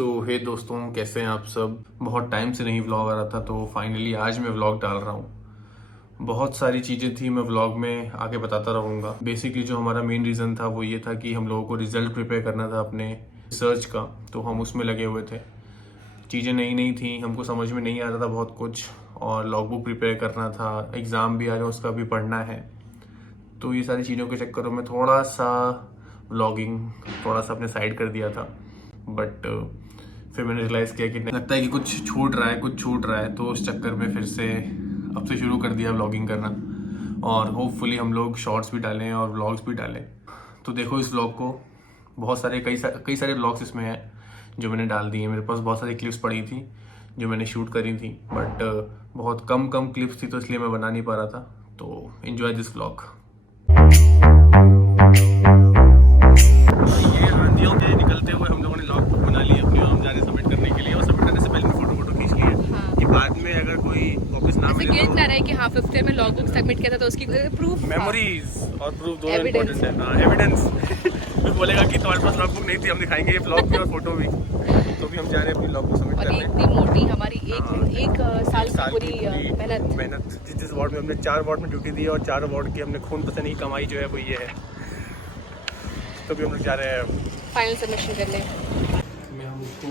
हे दोस्तों, कैसे हैं आप सब। बहुत टाइम से नहीं व्लॉग आ रहा था, तो फाइनली आज मैं व्लॉग डाल रहा हूँ। बहुत सारी चीज़ें थी, मैं व्लॉग में आगे बताता रहूँगा। बेसिकली जो हमारा मेन रीज़न था वो ये था कि हम लोगों को रिजल्ट प्रिपेयर करना था अपने रिसर्च का, तो हम उसमें लगे हुए थे। चीज़ें नई नई थी, हमको समझ में नहीं आ रहा था बहुत कुछ, और लॉग बुक प्रिपेयर करना था, एग्ज़ाम भी आ रहा है उसका भी पढ़ना है। तो ये सारी चीज़ों के चक्करों में थोड़ा सा व्लॉगिंग थोड़ा सा अपने साइड कर दिया था। बट फिर मैंने रियलाइज़ किया कि लगता है कि कुछ छूट रहा है, तो उस चक्कर में फिर से अब से शुरू कर दिया व्लॉगिंग करना। और होपफुली हम लोग शॉर्ट्स भी डालें और व्लॉग्स भी डालें। तो देखो इस व्लॉग को, बहुत सारे कई सारे व्लॉग्स इसमें हैं जो मैंने डाल दिए। मेरे पास बहुत सारी क्लिप्स पड़ी थी जो मैंने शूट करी थी, बट बहुत कम क्लिप्स थी, तो इसलिए मैं बना नहीं पा रहा था। तो एंजॉय दिस व्लॉग। ये आंधियों के निकलते हुए हम लोगों ने लॉग बुक बना ली अपनी, हम जा रहे सबमिट करने के लिए। और सबमिट करने से पहले फोटो खींच ली है। हाँ। कि बाद में अगर कोई वापस ना मिले गिल्ट ना रहे कि हाँ 5th ईयर में लॉग बुक सबमिट किया था, तो उसकी प्रूफ, मेमोरीज और प्रूफ दोनों इम्पोर्टेंट है ना। एविडेंस फिर बोलेगा कि तुम्हारे पास लॉग बुक नहीं थी, हम दिखाएंगे ये व्लॉग भी और फोटो भी। तो भी हम जा रहे हैं अपनी लॉग बुक सबमिट करने। इतनी मोटी हमारी एक साल की पूरी मेहनत। जिस वार्ड में हमने 4 वार्ड में ड्यूटी दी और 4 वार्ड की हमने खून पसीने की कमाई जो है वो ये है। तो भी हम लोग जा रहे हैं फाइनल सबमिशन करने में। हम उसको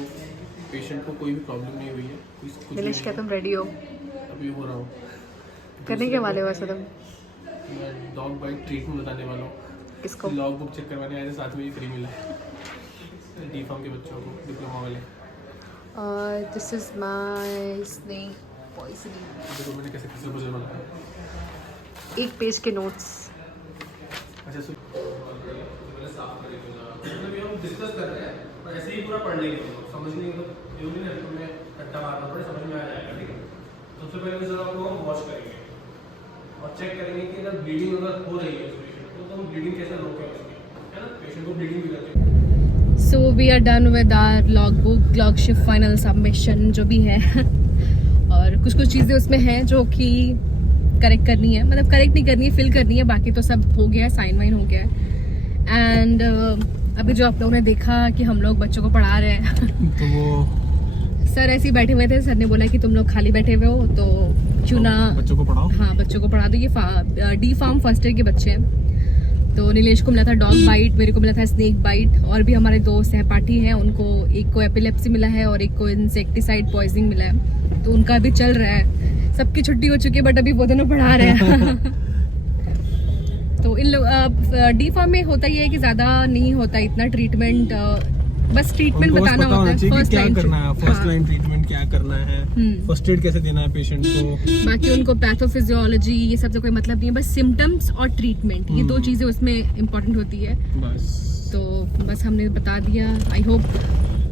पेशेंट को कोई भी प्रॉब्लम नहीं हुई है। दिनेश, क्या तुम रेडी हो? अभी हो रहा हूँ। करने के वाले हो वैसे तुम? मैं डॉग बाइट ट्रीटमेंट बताने वाला हूँ। किसको? लॉग बुक चेक करवाने आए थे, साथ में ये फ्री मिला है डी फार्म के बच्चों को, डिप्लोमा वाले। This is my snake poisoning. देखो मैंने कैसे पजल बनाया। एक पेज के नोट्स। अच्छा सुन, साफ करेंगे मतलब ये हम डिस्कस कर रहे हैं, और ऐसे ही पूरा पढ़ लेंगे, समझ नहीं तो जो भी नहीं तुम्हें रट्टा मारना पड़े, समझ में आ जाएगा। ठीक है, सबसे पहले तो आपको हम वॉश करेंगे और चेक करेंगे कि अगर ब्लीडिंग अगर हो रही है उस पेशेंट को, तो हम ब्लीडिंग कैसे रोकें उसकी, है ना। पेशेंट को ब्लीडिंग भी रहती है। So we are done with our log book, log shift, final submission जो भी है और कुछ चीज़ें उसमें हैं जो कि करेक्ट करनी है, मतलब करेक्ट नहीं करनी है, फिल करनी है। बाकी तो सब हो गया है, साइन वाइन हो गया है। एंड अभी जो आप लोगों ने देखा कि हम लोग बच्चों को पढ़ा रहे हैं तो वो सर ऐसे ही बैठे हुए थे। सर ने बोला कि तुम लोग खाली बैठे हुए हो तो क्यों ना बच्चों को पढ़ाओ। हाँ, बच्चों को पढ़ा दो। ये डी फार्म फर्स्ट ईयर के बच्चे हैं। तो नीलेश को मिला था डॉग बाइट, मेरे को मिला था स्नेक बाइट, और भी हमारे 2 सहपाठी हैं, उनको एक को एपिलेप्सी मिला है और एक को इंसेक्टिसाइड पॉइजनिंग मिला है। तो उनका अभी चल रहा है, सबकी छुट्टी हो चुकी है, बट अभी वो दोनों पढ़ा रहे हैं तो इन लोग डी फार्म में होता ये है कि ज़्यादा नहीं होता इतना ट्रीटमेंट, बस ट्रीटमेंट बताना होता है। फर्स्ट क्या करना है, फर्स्ट लाइन ट्रीटमेंट क्या करना है, फर्स्ट एड कैसे देना है पेशेंट को। बाकी उनको पैथोफिजियोलॉजी ये सब से कोई मतलब नहीं है, बस सिम्टम्स और ट्रीटमेंट, ये 2 चीज़ें उसमें इम्पोर्टेंट होती है। तो बस हमने बता दिया, आई होप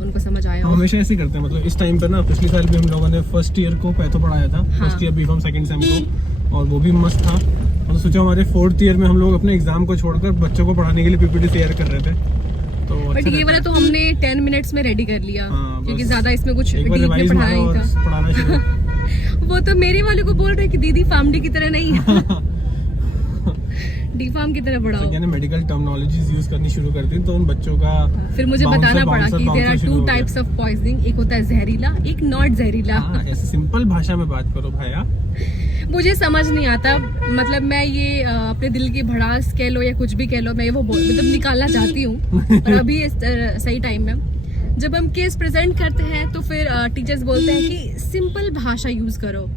उनको समझ आया। हम हमेशा ऐसे करते हैं, मतलब इस टाइम पर ना, पिछले साल भी हम लोगों ने फर्स्ट ईयर को पैथो पढ़ाया था। फर्स्ट ईयर बीफार्म सेकंड सेम को, और वो भी मस्त था। और सोचा हमारे 4th ईयर में हम लोग अपने एग्जाम को छोड़कर बच्चों को पढ़ाने के लिए पीपीटी तैयार कर रहे थे। तो बट ये वाला तो हमने 10 मिनट्स में रेडी कर लिया, क्योंकि ज्यादा इसमें कुछ डीप में पढ़ाना नहीं था। पढ़ाना शुरू वो तो मेरे वाले को बोल रहे कि दीदी फार्म डी की तरह नहीं है डी फार्म की तरह पढ़ाओ। तो मेडिकल टर्मिनोलॉजीज यूज करनी शुरू कर दी, तो उन बच्चों का फिर मुझे बताना पड़ा कि there are 2 types of poisoning, एक होता है जहरीला, एक नॉट जहरीला। ऐसे सिंपल भाषा में बात करो भैया। मुझे समझ नहीं आता, मतलब मैं ये अपने दिल की भड़ास कह लो या कुछ भी कह लो, मैं वो मतलब निकालना चाहती हूँ और अभी सही टाइम में जब हम केस प्रेजेंट करते हैं तो फिर टीचर्स बोलते हैं कि सिंपल भाषा यूज करो।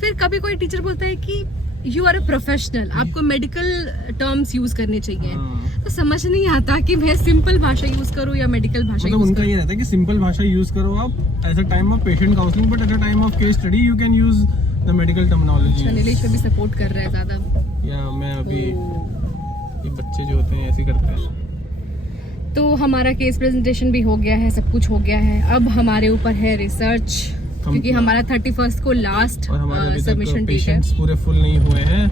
फिर कभी कोई टीचर बोलता है कि यू आर अ प्रोफेशनल, आपको मेडिकल टर्म्स यूज करने चाहिए। तो समझ नहीं आता कि मैं सिंपल भाषा यूज करूँ या मेडिकल भाषा यूज करूँ। उनका ये रहता है कि सिंपल भाषा यूज करो आप at a time of patient counselling, but at a time of case study you can use the medical terminology. Nilesh भी सपोर्ट कर रहा है ज्यादा, या मैं अभी ये बच्चे जो होते हैं ऐसे करते हैं। तो हमारा केस प्रेजेंटेशन भी हो गया है, सब कुछ हो गया है। अब हमारे ऊपर है रिसर्च, क्योंकि हमारा 31st को लास्ट सबमिशन डेट है। पूरे फुल नहीं हुए हैं,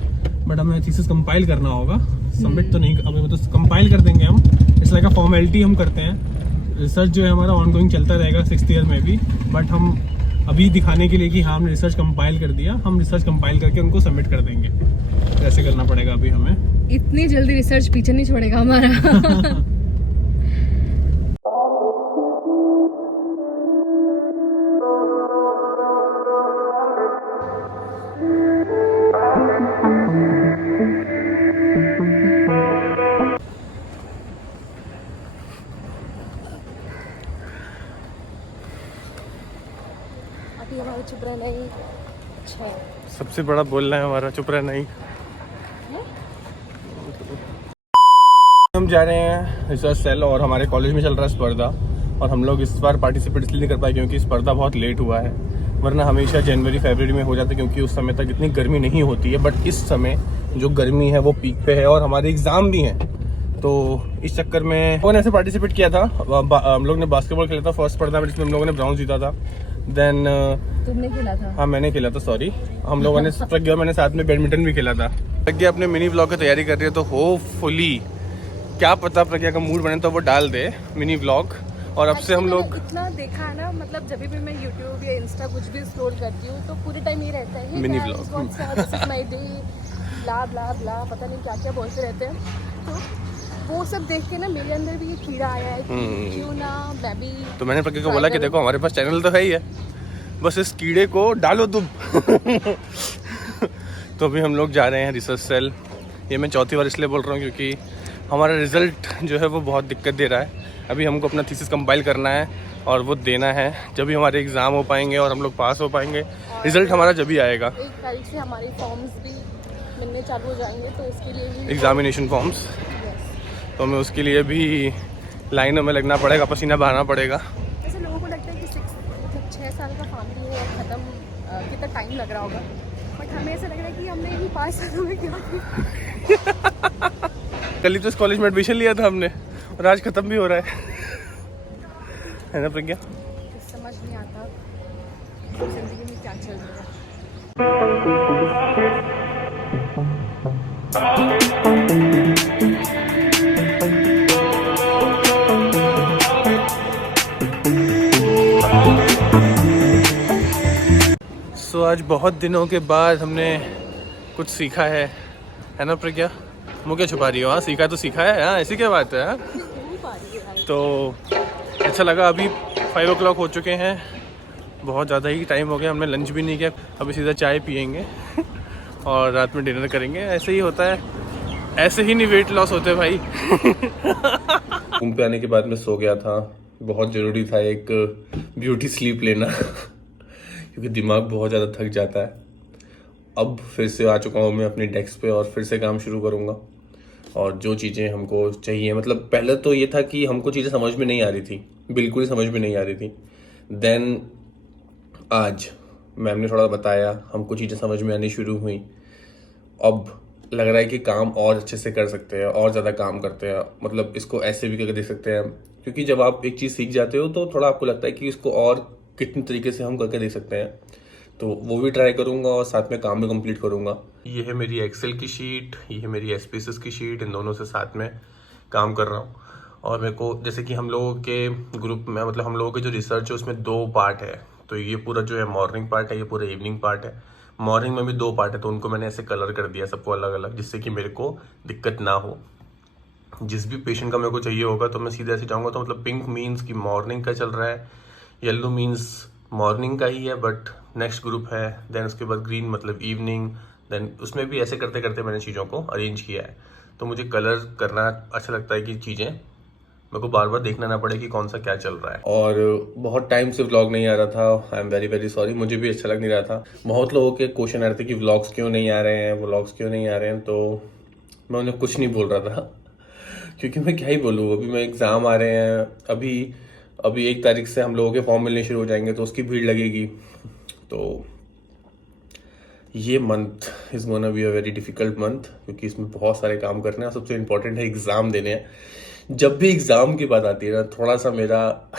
बट हमें थीसिस कंपाइल करना होगा। सबमिट तो नहीं, अभी मतलब कंपाइल कर देंगे हम। इट्स लाइक अ फॉर्मेलिटी हम करते हैं। रिसर्च जो है हमारा ऑनगोइंग चलता रहेगा 6th ईयर में भी, बट हम अभी दिखाने के लिए कि हाँ हमने रिसर्च कंपाइल कर दिया, हम रिसर्च कंपाइल करके उनको सबमिट कर देंगे। तो ऐसे करना पड़ेगा अभी हमें। इतनी जल्दी रिसर्च पीछे नहीं छोड़ेगा हमारा पार्टी हमारा चुप रहना ही अच्छा है। सबसे बड़ा बोलना है हमारा, चुप रहना ही। हम जा रहे हैं रिसर्च सेल और हमारे कॉलेज में चल रहा है स्पर्धा, और हम लोग इस बार पार्टिसिपेट इसलिए नहीं कर पाए क्योंकि स्पर्धा बहुत लेट हुआ है, वरना हमेशा जनवरी फरवरी में हो जाता है क्योंकि उस समय तक इतनी गर्मी नहीं होती है। बट इस समय जो गर्मी है वो पीक पे है और हमारे एग्ज़ाम भी हैं, तो इस चक्कर में लोगों ने ऐसे पार्टिसिपेट किया था। हम लोग ने बास्केटबॉल खेला था फर्स्ट स्पर्धा में, जिसमें हम लोगों ने ब्राउन जीता था। देन तुमने खेला था? हाँ मैंने खेला था, सॉरी। हम लोगों ने प्रज्ञा मैंने साथ में बैडमिंटन भी खेला था। प्रज्ञा अपने मिनी व्लॉग की तैयारी कर रही है, तो होपफुली क्या पता प्रज्ञा का मूड बने तो वो डाल दे मिनी व्लॉग। और अब से हम लोग इतना देखा है ना, मतलब जब भी मैं यूट्यूब या इंस्टा कुछ भी स्क्रॉल करती हूँ तो पूरे टाइम ये रहता है mini vlog, vlog, this is my day, bla bla bla, पता नहीं क्या क्या बोलते रहते हैं। तो वो सब देख के ना मेरे अंदर भी ये कीड़ा आया है कि क्यों ना मैं भी। तो मैंने प्रज्ञा को बोला कि देखो हमारे पास चैनल तो है ही है, बस इस कीड़े को डालो तुम। तो अभी हम लोग जा रहे हैं रिसर्च सेल। ये मैं चौथी बार इसलिए बोल रहा हूँ क्योंकि हमारा रिज़ल्ट जो है वो बहुत दिक्कत दे रहा है। अभी हमको अपना थीसिस कंपाइल करना है और वो देना है, जब भी हमारे एग्ज़ाम हो पाएंगे और हम लोग पास हो पाएंगे। रिज़ल्ट हमारा जब भी आएगा। 1 तारीख से हमारे फॉर्म्स भी मिलने चालू हो जाएंगे, तो इसके लिए भी एग्जामिनेशन फॉर्म्स, तो हमें उसके लिए भी लाइनों में लगना पड़ेगा, पसीना बहाना पड़ेगा। ऐसे लोगों को लगता है कि 6 साल का फैमिली है ख़त्म, कितना टाइम लग रहा होगा, बट हमें ऐसा लग रहा है कि हमने इन 5 सालों में क्या किया। कल ही तो इस कॉलेज में एडमिशन लिया था हमने और आज खत्म भी हो रहा है ना प्रज्ञा? समझ नहीं आता जिंदगी में क्या चल रहा है। सो आज बहुत दिनों के बाद हमने कुछ सीखा है ना प्रज्ञा? मुँह क्या छुपा रही हो? हाँ सीखा तो सीखा है, हाँ ऐसी क्या बात है। हाँ तो अच्छा लगा। अभी 5 o'clock हो चुके हैं, बहुत ज़्यादा ही टाइम हो गया, हमने लंच भी नहीं किया। अभी सीधा चाय पियेंगे और रात में डिनर करेंगे। ऐसे ही होता है, ऐसे ही नहीं वेट लॉस होते भाई। घूम पे आने के बाद मैं सो गया था, बहुत ज़रूरी था एक ब्यूटी स्लीप लेना क्योंकि दिमाग बहुत ज़्यादा थक जाता है। अब फिर से आ चुका हूँ मैं अपनी डेस्क पे और फिर से काम शुरू करूँगा। और जो चीज़ें हमको चाहिए, मतलब पहले तो ये था कि हमको चीज़ें समझ में नहीं आ रही थी, बिल्कुल ही समझ में नहीं आ रही थी। देन आज मैम ने थोड़ा बताया, हमको चीज़ें समझ में आनी शुरू हुई। अब लग रहा है कि काम और अच्छे से कर सकते हैं, और ज़्यादा काम करते हैं, मतलब इसको ऐसे भी करके देख सकते हैं। क्योंकि जब आप एक चीज़ सीख जाते हो तो थोड़ा आपको लगता है कि इसको और कितने तरीके से हम करके देख सकते हैं, तो वो भी ट्राई करूंगा और साथ में काम भी कंप्लीट करूंगा। ये है मेरी एक्सेल की शीट, ये है मेरी एसपीएसएस की शीट, इन दोनों से साथ में काम कर रहा हूँ। और मेरे को जैसे कि हम लोगों के ग्रुप में, मतलब हम लोगों के जो रिसर्च है उसमें 2 पार्ट है, तो ये पूरा जो है मॉर्निंग पार्ट है, ये पूरा इवनिंग पार्ट है। मॉर्निंग में भी 2 पार्ट है, तो उनको मैंने ऐसे कलर कर दिया सबको अलग अलग, जिससे कि मेरे को दिक्कत ना हो। जिस भी पेशेंट का मेरे को चाहिए होगा तो मैं सीधे ऐसे जाऊँगा, तो मतलब पिंक मीन्स कि मॉर्निंग का चल रहा है, येलो मीन्स मॉर्निंग का ही है बट नेक्स्ट ग्रुप है, देन उसके बाद ग्रीन मतलब इवनिंग, देन उसमें भी ऐसे करते करते मैंने चीज़ों को अरेंज किया है। तो मुझे कलर करना अच्छा लगता है कि चीज़ें मेरे को बार बार देखना ना पड़े कि कौन सा क्या चल रहा है। और बहुत टाइम से व्लॉग नहीं आ रहा था, I am very very sorry, मुझे भी अच्छा लग नहीं रहा था। बहुत लोगों के क्वेश्चन आ रहे थे कि व्लॉग्स क्यों नहीं आ रहे हैं, व्लॉग्स क्यों नहीं आ रहे हैं, तो मैं उन्हें कुछ नहीं बोल रहा था क्योंकि मैं क्या ही बोलूँ, अभी मैं एग्ज़ाम आ रहे हैं, अभी 1 तारीख से हम लोगों के फॉर्म मिलने शुरू हो जाएंगे, तो उसकी भीड़ लगेगी। तो ये month is gonna be a very difficult month, क्योंकि इसमें बहुत सारे काम करने हैं। सबसे इम्पोर्टेंट है एग्ज़ाम देने हैं। जब भी एग्ज़ाम की बात आती है ना, थोड़ा सा मेरा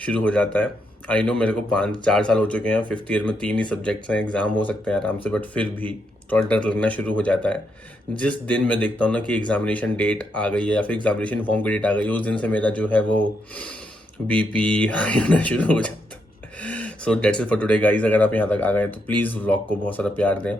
शुरू हो जाता है। आई नो मेरे को 4 साल हो चुके हैं, 5th ईयर में 3 ही सब्जेक्ट्स हैं, एग्ज़ाम हो सकते हैं आराम से, बट फिर भी थोड़ा डर लगना शुरू हो जाता है। जिस दिन मैं देखता हूँ ना कि एग्जामिनेशन डेट आ गई है या फिर एग्जामिनेशन फॉर्म की डेट आ गई है, उस दिन से मेरा जो है वो बीपी हाई होना शुरू हो जाता है। So that's it for today guys. अगर आप यहाँ तक आ गए तो प्लीज़ व्लॉग को बहुत सारा प्यार दें।